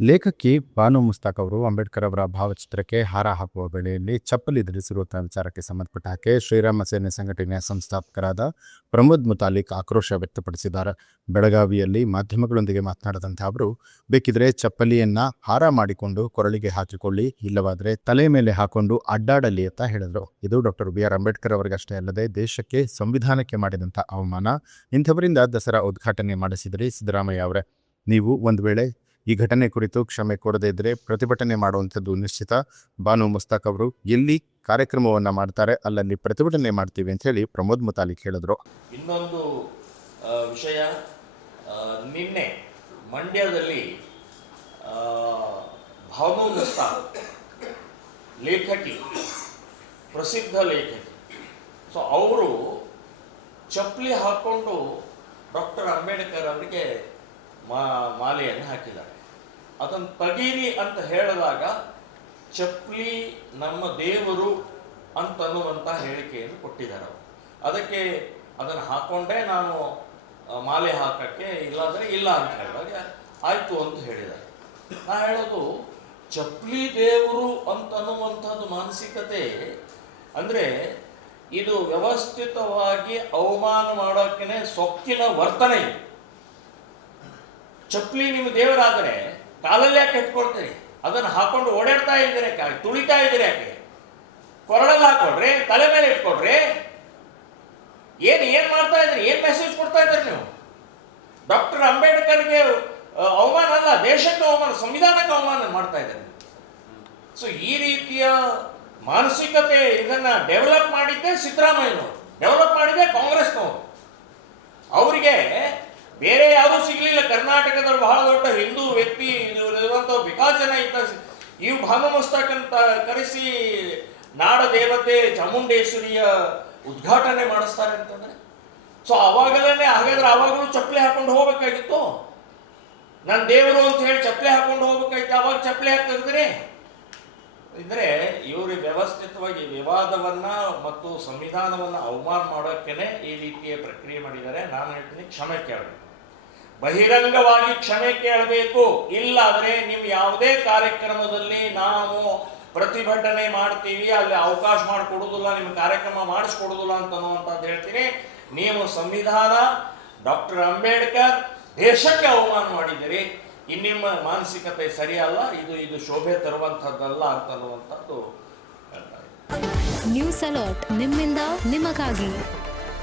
ಲೇಖಕಿ ಬಾನು ಮುಸ್ತಾಕ್ ಅವರು ಅಂಬೇಡ್ಕರ್ ಅವರ ಭಾವಚಿತ್ರಕ್ಕೆ ಹಾರ ಹಾಕುವ ವೇಳೆಯಲ್ಲಿ ಚಪ್ಪಲಿ ಧರಿಸಿರುವ ವಿಚಾರಕ್ಕೆ ಸಂಬಂಧಪಟ್ಟ ಹಾಗೆ ಶ್ರೀರಾಮ ಸೇನೆ ಸಂಘಟನೆಯ ಸಂಸ್ಥಾಪಕರಾದ ಪ್ರಮೋದ್ ಮುತಾಲಿಕ್ ಆಕ್ರೋಶ ವ್ಯಕ್ತಪಡಿಸಿದ್ದಾರೆ. ಬೆಳಗಾವಿಯಲ್ಲಿ ಮಾಧ್ಯಮಗಳೊಂದಿಗೆ ಮಾತನಾಡಿದಂಥ ಅವರು, ಬೇಕಿದ್ರೆ ಚಪ್ಪಲಿಯನ್ನ ಹಾರ ಮಾಡಿಕೊಂಡು ಕೊರಳಿಗೆ ಹಾಕಿಕೊಳ್ಳಿ, ಇಲ್ಲವಾದರೆ ತಲೆ ಮೇಲೆ ಹಾಕೊಂಡು ಅಡ್ಡಾಡಲಿ ಅಂತ ಹೇಳಿದರು. ಇದು ಡಾಕ್ಟರ್ BR ಅಂಬೇಡ್ಕರ್ ಅವರಿಗಷ್ಟೇ ಅಲ್ಲದೆ ದೇಶಕ್ಕೆ, ಸಂವಿಧಾನಕ್ಕೆ ಮಾಡಿದಂಥ ಅವಮಾನ. ಇಂಥವರಿಂದ ದಸರಾ ಉದ್ಘಾಟನೆ ಮಾಡಿಸಿದ್ರಿ ಸಿದ್ದರಾಮಯ್ಯ ಅವರೇ. ನೀವು ಒಂದು ವೇಳೆ ಈ ಘಟನೆ ಕುರಿತು ಕ್ಷಮೆ ಕೋರದೇ ಇದ್ದರೆ ಪ್ರತಿಭಟನೆ ಮಾಡುವಂಥದ್ದು ನಿಶ್ಚಿತ. ಬಾನು ಮುಸ್ತಾಕ್ ಅವರು ಎಲ್ಲಿ ಕಾರ್ಯಕ್ರಮವನ್ನು ಮಾಡ್ತಾರೆ ಅಲ್ಲಲ್ಲಿ ಪ್ರತಿಭಟನೆ ಮಾಡ್ತೀವಿ ಅಂತ ಹೇಳಿ ಪ್ರಮೋದ್ ಮುತಾಲಿಕ್ ಹೇಳಿದ್ರು. ಇನ್ನೊಂದು ವಿಷಯ, ನಿನ್ನೆ ಮಂಡ್ಯದಲ್ಲಿ ಬಾನು ಮುಸ್ತಾಕ್ ಲೇಖಕಿ, ಪ್ರಸಿದ್ಧ ಲೇಖಕಿ, ಸೊ ಅವರು ಚಪ್ಪಲಿ ಹಾಕ್ಕೊಂಡು ಡಾಕ್ಟರ್ ಅಂಬೇಡ್ಕರ್ ಅವರಿಗೆ ಮಾಲೆಯನ್ನು ಹಾಕಿದ್ದಾರೆ. ಅದನ್ನು ತೆಗೀರಿ ಅಂತ ಹೇಳಿದಾಗ ಚಪ್ಪಲಿ ನಮ್ಮ ದೇವರು ಅಂತನ್ನುವಂಥ ಹೇಳಿಕೆಯನ್ನು ಕೊಟ್ಟಿದ್ದಾರೆ ಅವರು. ಅದಕ್ಕೆ ಅದನ್ನು ಹಾಕ್ಕೊಂಡೇ ನಾನು ಮಾಲೆ ಹಾಕೋಕ್ಕೆ, ಇಲ್ಲಾಂದರೆ ಇಲ್ಲ ಅಂತ ಹೇಳಿದಾಗ ಆಯಿತು ಅಂತ ಹೇಳಿದ್ದಾರೆ. ನಾ ಹೇಳೋದು, ಚಪ್ಪಲಿ ದೇವರು ಅಂತನ್ನುವಂಥದ್ದು ಮಾನಸಿಕತೆ ಅಂದರೆ ಇದು ವ್ಯವಸ್ಥಿತವಾಗಿ ಅವಮಾನ ಮಾಡೋಕ್ಕೆ ಸೊಕ್ಕಿನ ವರ್ತನೆ. ಚಪ್ಪಲಿ ನಿಮ್ಮ ದೇವರಾದರೆ ಕಾಲಲ್ಲಿ ಯಾಕೆ ಇಟ್ಕೊಳ್ತೀರಿ? ಅದನ್ನು ಹಾಕೊಂಡು ಓಡಾಡ್ತಾ ಇದ್ದೀರಿ ಯಾಕೆ? ತುಳಿತಾ ಇದ್ದೀರಿ ಯಾಕೆ? ಕೊರಳಲ್ಲಿ ಹಾಕೊಳ್ರಿ, ತಲೆ ಮೇಲೆ ಇಟ್ಕೊಳ್ರಿ. ಏನು ಮಾಡ್ತಾ ಇದ್ರಿ? ಏನು ಮೆಸೇಜ್ ಕೊಡ್ತಾ ಇದ್ದೀರಿ ನೀವು? ಡಾಕ್ಟರ್ ಅಂಬೇಡ್ಕರ್ಗೆ ಅವಮಾನ ಅಲ್ಲ, ದೇಶಕ್ಕೆ ಅವಮಾನ, ಸಂವಿಧಾನಕ್ಕೆ ಅವಮಾನ ಮಾಡ್ತಾ ಇದ್ದಾರೆ. ಸೊ ಈ ರೀತಿಯ ಮಾನಸಿಕತೆ, ಇದನ್ನು ಡೆವಲಪ್ ಮಾಡಿದ್ದೇ ಸಿದ್ದರಾಮಯ್ಯನವರು, ಡೆವಲಪ್ ಮಾಡಿದ್ದೇ ಕಾಂಗ್ರೆಸ್ನವರು. ಅವರಿಗೆ ಬೇರೆ ಯಾರೂ ಸಿಗಲಿಲ್ಲ. ಕರ್ನಾಟಕದಲ್ಲಿ ಬಹಳ ದೊಡ್ಡ ಹಿಂದೂ ವ್ಯಕ್ತಿ ಇರುವಂಥ ಬೇಕಾದ ಜನ ಇದ್ದ, ಇವು ಬಾನು ಮುಸ್ತಾಕ್ ಅಂತ ಕರೆಸಿ ನಾಡ ದೇವತೆ ಚಾಮುಂಡೇಶ್ವರಿಯ ಉದ್ಘಾಟನೆ ಮಾಡಿಸ್ತಾರೆ ಅಂತಂದರೆ, ಸೊ ಅವಾಗಲೇ ಹಾಗಾದ್ರೆ ಆವಾಗಲೂ ಚಪ್ಪಲಿ ಹಾಕೊಂಡು ಹೋಗ್ಬೇಕಾಗಿತ್ತು. ನನ್ನ ದೇವರು ಅಂತ ಹೇಳಿ ಚಪ್ಪಲಿ ಹಾಕೊಂಡು ಹೋಗ್ಬೇಕಾಗಿತ್ತು. ಅವಾಗ ಚಪ್ಪಲಿ ಹಾಕ್ತಿದ್ರೆ ಇದ್ರೆ ಇವರು ವ್ಯವಸ್ಥಿತವಾಗಿ ವಿವಾದವನ್ನು ಮತ್ತು ಸಂವಿಧಾನವನ್ನು ಅವಮಾನ ಮಾಡೋಕ್ಕೇ ಈ ರೀತಿಯ ಪ್ರಕ್ರಿಯೆ ಮಾಡಿದ್ದಾರೆ. ನಾನು ಹೇಳ್ತೀನಿ, ಕ್ಷಮೆ ಕೇಳಬೇಕು, ಬಹಿರಂಗವಾಗಿ ಕ್ಷಮೆ ಕೇಳಬೇಕು. ಇಲ್ಲಾದರೆ ನೀವು ಯಾವುದೇ ಕಾರ್ಯಕ್ರಮದಲ್ಲಿ ನಾವು ಪ್ರತಿಭಟನೆ ಮಾಡ್ತೀವಿ, ಅಲ್ಲಿ ಅವಕಾಶ ಮಾಡಿಕೊಡೋದಿಲ್ಲ, ನಿಮ್ಮ ಕಾರ್ಯಕ್ರಮ ಮಾಡಿಸ್ಕೊಡೋದಿಲ್ಲ ಅಂತನ್ನುವಂಥದ್ದು ಹೇಳ್ತೀನಿ. ನೀವು ಸಂವಿಧಾನ, ಡಾಕ್ಟರ್ ಅಂಬೇಡ್ಕರ್, ದೇಶಕ್ಕೆ ಅವಮಾನ ಮಾಡಿದ್ದೀರಿ. ನಿಮ್ಮ ಮಾನಸಿಕತೆ ಸರಿಯಲ್ಲ, ಇದು ಶೋಭೆ ತರುವಂಥದ್ದಲ್ಲ ಅಂತನ್ನುವಂಥದ್ದು ಹೇಳ್ತಾರೆ. ನ್ಯೂಸ್ ಅಲರ್ಟ್, ನಿಮ್ಮಿಂದ ನಿಮಗಾಗಿ.